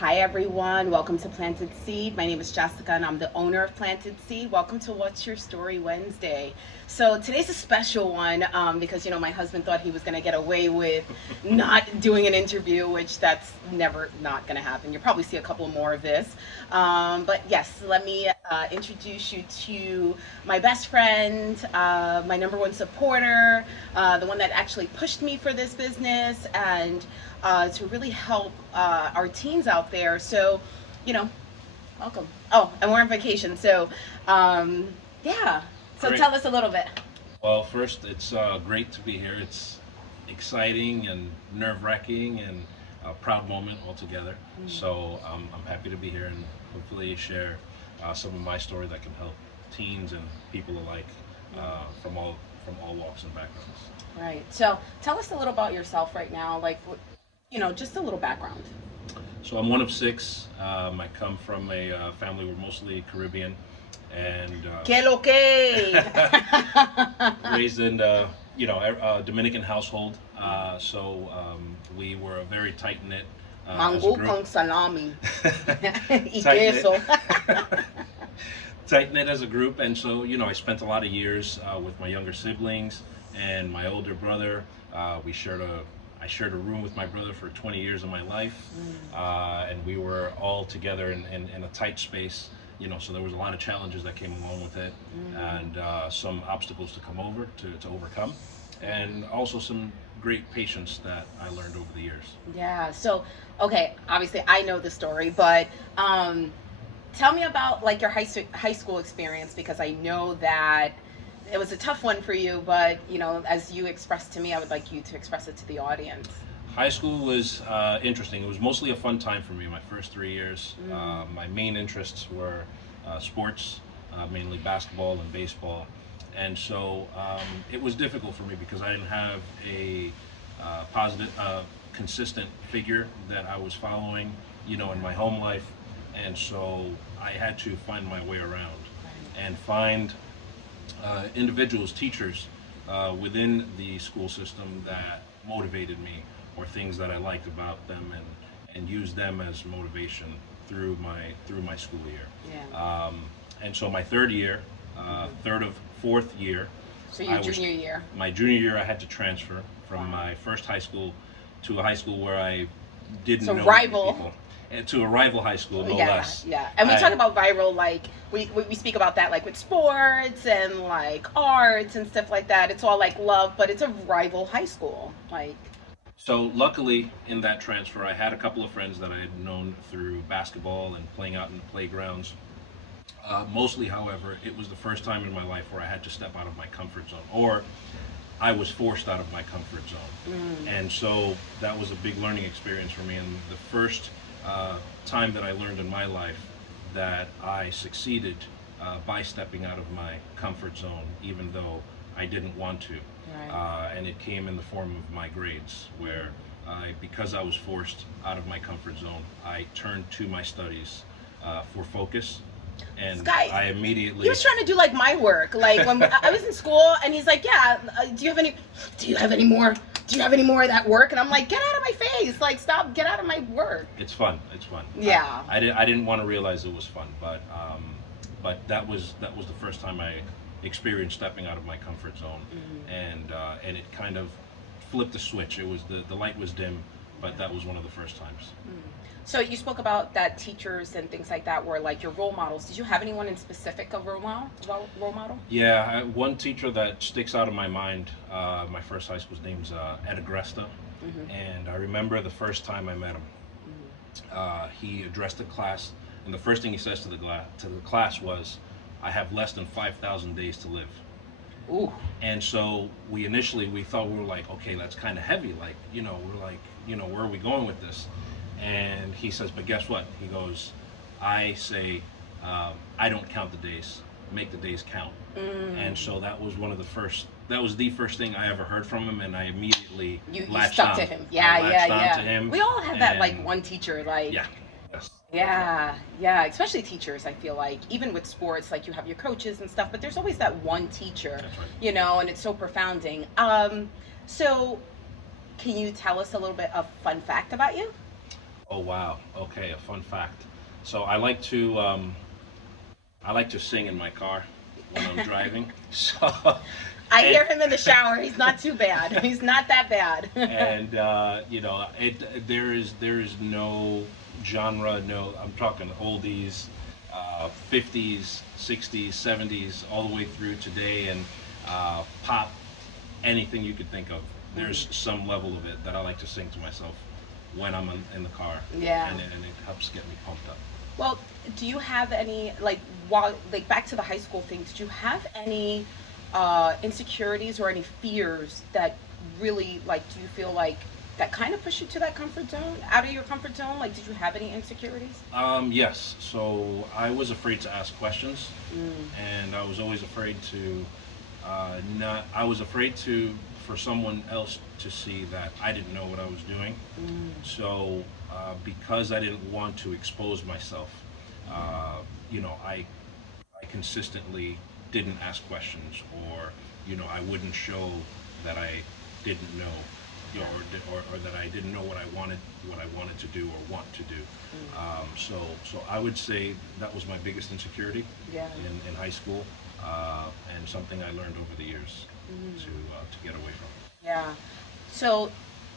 Hi everyone, welcome to Planted Seed. My name is Jessica and I'm the owner of Planted Seed. Welcome to What's Your Story Wednesday. So today's a special one because my husband thought he was going to get away with not doing an interview, which that's never not going to happen. You'll probably see a couple more of this. But yes, let me introduce you to my best friend, my number one supporter, the one that actually pushed me for this business and to really help our teens out there. So, you know, welcome. Oh, and we're on vacation. So, yeah. So Great. tell us a little bit. Well, first, it's great to be here. It's exciting and nerve-wracking and a proud moment altogether. So I'm happy to be here and hopefully share some of my story that can help teens and people alike from all walks and backgrounds. Right. So tell us a little about yourself right now. Like, just a little background. So I'm one of six. I come from a family we're mostly Caribbean, and Que lo que? raised in a Dominican household. So we were a very tight knit as a Mango group. con salami. Y Tight queso. tight knit as a group, and so I spent a lot of years with my younger siblings and my older brother. I shared a room with my brother for 20 years of my life, and we were all together in a tight space. So there was a lot of challenges that came along with it, and some obstacles to come over to overcome, and also some great patience that I learned over the years. Yeah. So, okay, obviously I know the story, but tell me about like your high school experience because I know that it was a tough one for you, but as you expressed to me, I would like you to express it to the audience. High school was interesting. It was mostly a fun time for me. My first 3 years, my main interests were sports, mainly basketball and baseball, and so it was difficult for me because I didn't have a positive, consistent figure that I was following, in my home life, and so I had to find my way around and find individuals, teachers within the school system that motivated me or things that I liked about them and use them as motivation through my school year. Yeah. And so my third year, third of fourth year, So your junior year. my junior year, I had to transfer from my first high school to a high school where I didn't So know rival. people. And to a rival high school, no Yeah, less. yeah. And we I- talk about viral, like we speak about that like with sports and like arts and stuff like that. It's all like love, but it's a rival high school. Like, So luckily, in that transfer, I had a couple of friends that I had known through basketball and playing out in the playgrounds. Mostly, however, it was the first time in my life where I had to step out of my comfort zone, or I was forced out of my comfort zone. And so that was a big learning experience for me. And the first time that I learned in my life that I succeeded by stepping out of my comfort zone, even though I didn't want to. right. And it came in the form of my grades, where because I was forced out of my comfort zone, I turned to my studies for focus, and Sky, I immediately. He was trying to do like my work. Like when I was in school, and he's like, "Yeah, do you have any? Do you have any more? Do you have any more of that work?" And I'm like, "Get out of my face! Like, stop! Get out of my work!" It's fun. It's fun. Yeah. I didn't want to realize it was fun, but that was the first time I experienced stepping out of my comfort zone, and it kind of flipped the switch. It was the light was dim, but that was one of the first times. So you spoke about that teachers and things like that were like your role models. Did you have anyone in specific of role model? Yeah, one teacher that sticks out in my mind, my first high school's name's Ed Agresta, and I remember the first time I met him. He addressed the class, and the first thing he says to the class was, "I have less than 5,000 days to live." Ooh. And so we thought, we were like, okay, that's kind of heavy. Like, we're like, where are we going with this? And he says, but guess what? He goes, I say, I don't count the days, make the days count. And so that was the first thing I ever heard from him, and I immediately You latched stuck on. to him. I Yeah, latched yeah, on yeah. to him, We all have that like and- one teacher, like Yeah. Yes. yeah, yeah, especially teachers, I feel like. Even with sports, like you have your coaches and stuff, but there's always that one teacher, That's right. and it's so profounding. So can you tell us a little bit of fun fact about you? Oh wow. Okay, a fun fact. So I like to sing in my car when I'm driving. So I and hear him in the shower. He's not too bad. He's not that bad. and you know there is no genre. No, I'm talking oldies, 50s, 60s, 70s, all the way through today, and pop, anything you could think of. There's some level of it that I like to sing to myself when I'm in the car, Yeah. and it helps get me pumped up. Well, do you have any like while like back to the high school thing? Did you have any insecurities or any fears that really like? Do you feel like that kind of push you to that comfort zone, out of your comfort zone? Like, did you have any insecurities? Yes. So I was afraid to ask questions, Mm, and I was always afraid to not. I was afraid to for someone else to see that I didn't know what I was doing. mm, So because I didn't want to expose myself, uh, you know, I consistently didn't ask questions, or I wouldn't show that I didn't know, yeah. or that I didn't know what I wanted to do or want to do. Mm, So I would say that was my biggest insecurity yeah. in high school, and something I learned over the years Mm. to get away from. Yeah. So,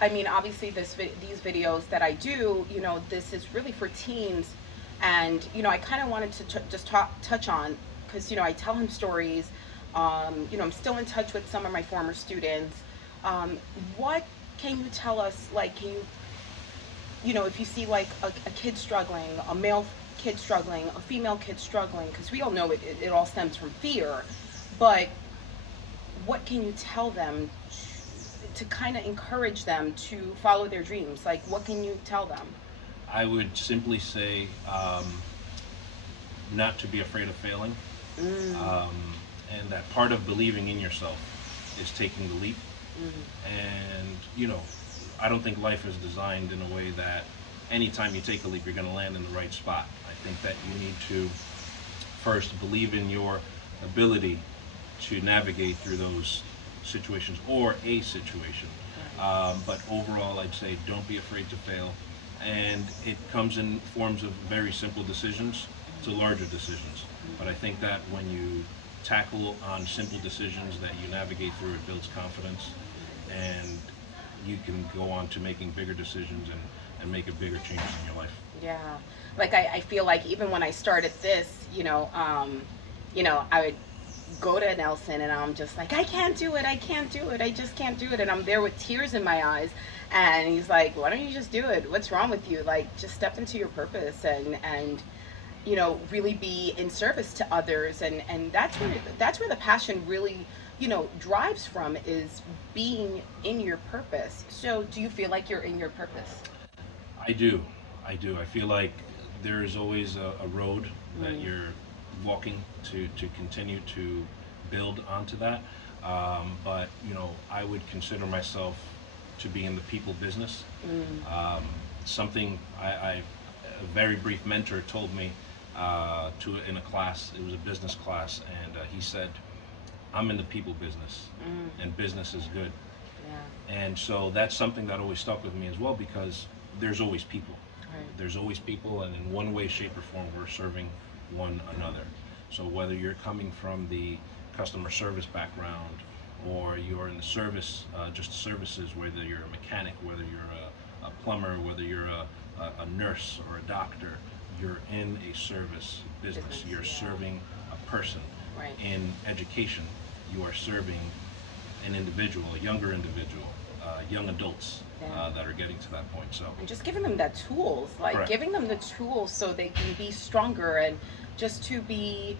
I mean, obviously, these videos that I do, this is really for teens, and I kind of wanted to just touch on because I tell him stories. I'm still in touch with some of my former students. Um, what can you tell us? Like, if you see like a kid struggling, a male kid struggling, a female kid struggling, because we all know it all stems from fear, but what can you tell them to kind of encourage them to follow their dreams? Like, what can you tell them? I would simply say not to be afraid of failing, Mm, um, and that part of believing in yourself is taking the leap. mm, And I don't think life is designed in a way that anytime you take a leap, you're going to land in the right spot. I think that you need to first believe in your ability to navigate through those situations or a situation. right. But overall, I'd say don't be afraid to fail. And it comes in forms of very simple decisions to larger decisions. But I think that when you tackle on simple decisions that you navigate through, it builds confidence, and you can go on to making bigger decisions and make a bigger changes in your life. Yeah. Like I feel like even when I started this, I would go to Nelson and I'm just like, I can't do it, I can't do it, I just can't do it. And I'm there with tears in my eyes. And he's like, why don't you just do it? What's wrong with you? Like, just step into your purpose and really be in service to others. And that's where the passion really, drives from, is being in your purpose. So do you feel like you're in your purpose? I do. I do. I feel like there is always a road that Mm, you're walking to continue to build onto that. But I would consider myself to be in the people business. mm, Something a very brief mentor told me in a class. It was a business class, and he said, "I'm in the people business, mm, and business is good." yeah, And so that's something that always stuck with me as well, because there's always people. right. There's always people, and in one way, shape, or form, we're serving one another. So whether you're coming from the customer service background, or you're in the just services, whether you're a mechanic, whether you're a plumber, whether you're a nurse or a doctor, you're in a service business. Business, You're yeah, serving a person. right. In education, you are serving an individual, a younger individual, young adults Yeah. that are getting to that point. So, And just giving them the tools, like correct. giving them the tools so they can be stronger and just to be,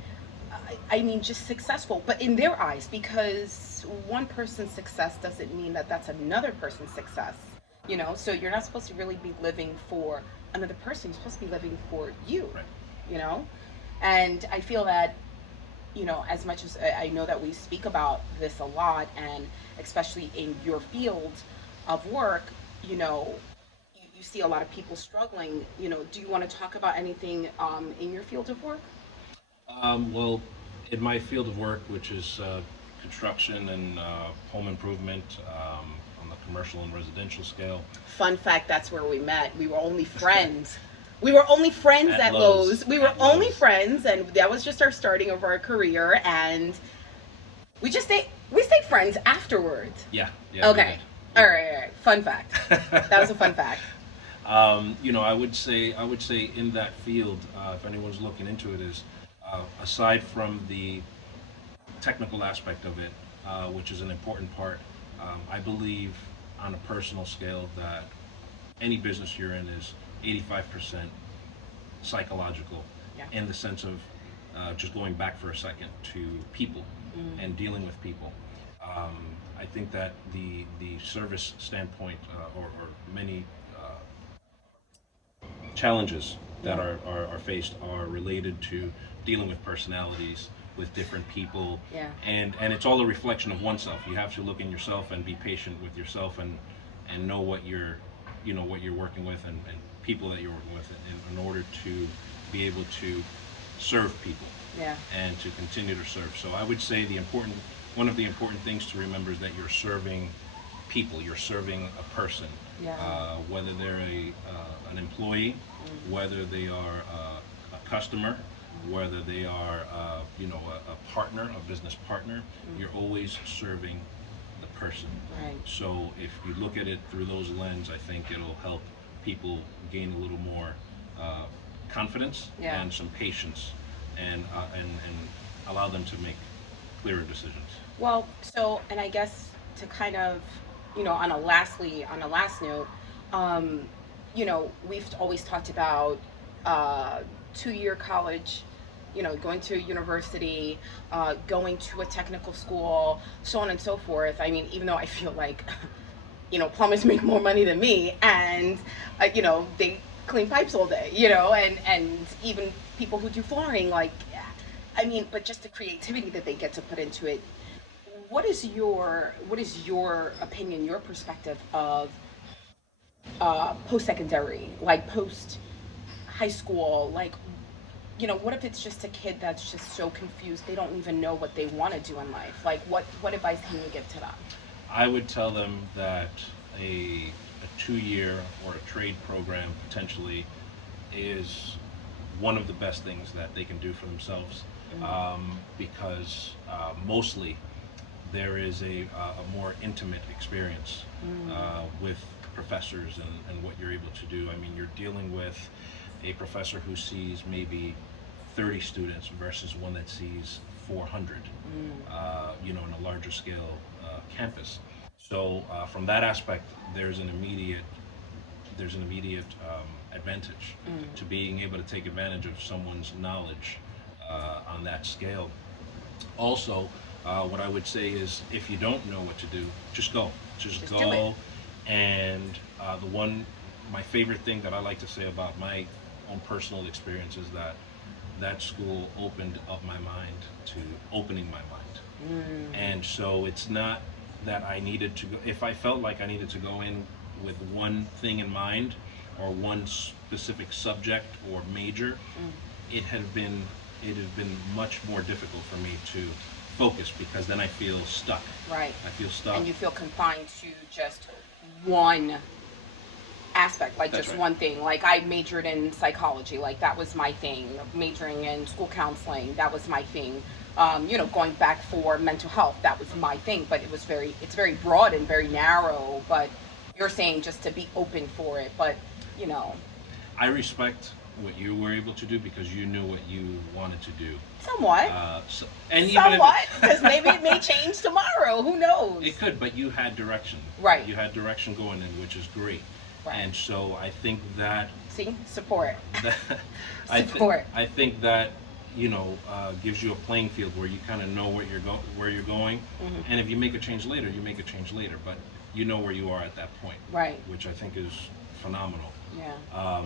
I mean, just successful, but in their eyes, because one person's success doesn't mean that that's another person's success, So you're not supposed to really be living for another person. You're supposed to be living for you, Right. you know? And I feel that, as much as I know that we speak about this a lot, and especially in your field of work, you see a lot of people struggling. Do you want to talk about anything in your field of work? Well, in my field of work, which is construction and home improvement, on the commercial and residential scale. Fun fact, that's where we met. We were only friends. We were only friends At at Lowe's. Lowe's. We were At only Lowe's. friends, and that was just our starting of our career. And we stayed friends afterwards. Yeah, yeah. Okay. All right, all right. Fun fact. That was a fun fact. I would say in that field, if anyone's looking into it, is aside from the technical aspect of it, which is an important part, I believe on a personal scale that any business you're in is 85% psychological, Yeah. in the sense of just going back for a second to people and dealing with people. Um, I think that the service standpoint, or many challenges that Yeah. are faced are related to dealing with personalities, with different people, Yeah. and it's all a reflection of oneself. You have to look in yourself and be patient with yourself, and know what you're working with, and people that you're working with, in order to be able to serve people Yeah. and to continue to serve. So I would say one of the important things to remember is that you're serving people. You're serving a person, Yeah. whether they're an employee, whether they are a customer, whether they are a partner, a business partner. You're always serving the person. Right. So if you look at it through those lens, I think it'll help people gain a little more uh, confidence Yeah. and some patience, and allow them to make clearer decisions. Well, so, and I guess to kind of, on a last note, um, we've always talked about uh, 2-year college, going to university, going to a technical school, so on and so forth. I mean, even though I feel like, plumbers make more money than me, and they clean pipes all day, and even people who do flooring, like, I mean, but just the creativity that they get to put into it. What is your opinion, your perspective of post secondary, like post high school, like, what if it's just a kid that's just so confused they don't even know what they want to do in life? Like, what advice can you give to them? I would tell them that a 2 year or a trade program potentially is one of the best things that they can do for themselves, because mostly there is a more intimate experience with professors, and what you're able to do. I mean, you're dealing with a professor who sees maybe 30 students versus one that sees 400, in a larger scale campus. So from that aspect, there's an immediate advantage to being able to take advantage of someone's knowledge on that scale. Also, what I would say is, if you don't know what to do, just go. Just Just do it. go. And my favorite thing that I like to say about my own personal experience is that that school opened up my mind to opening my mind. And so it's not that I needed to go, if I felt like I needed to go in with one thing in mind, or one specific subject or major, it had been much more difficult for me to focus, because then I feel stuck. Right. I feel stuck. And you feel confined to just one aspect, like That's just right. one thing. Like, I majored in psychology, like that was my thing. Majoring in school counseling, that was my thing. Going back for mental health, that was my thing. But it's very broad and very narrow. But you're saying just to be open for it. But you know, I respect what you were able to do, because you knew what you wanted to do. somewhat, And even somewhat, if because maybe it may change tomorrow. Who knows? it could, but you had direction. Right. You had direction going in, which is great. Right. And so I think that See, support. that Support. I think that gives you a playing field where you kind of know where you're going, and if you make a change later, you make a change later, but you know where you are at that point, Right. which I think is phenomenal. Yeah.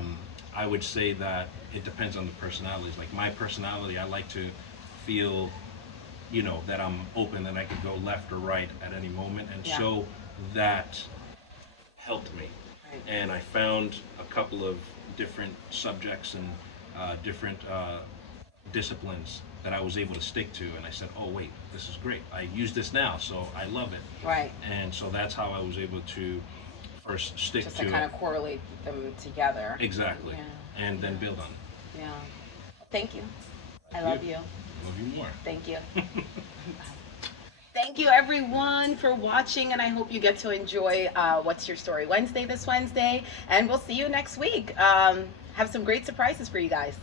I would say that it depends on the personalities. Like my personality, I like to feel, that I'm open and I could go left or right at any moment, and Yeah. so that helped me. Right. And I found a couple of different subjects and different disciplines that I was able to stick to, and I said, oh wait, this is great. I use this now, so I love it. Right. And so that's how I was able to first stick Just to to kind of correlate them together. exactly, Yeah. and then build on it. Yeah. Thank you. I Thank love you. you. Love you more. Thank you. Thank you everyone for watching, and I hope you get to enjoy What's Your Story Wednesday this Wednesday, and we'll see you next week. Have some great surprises for you guys.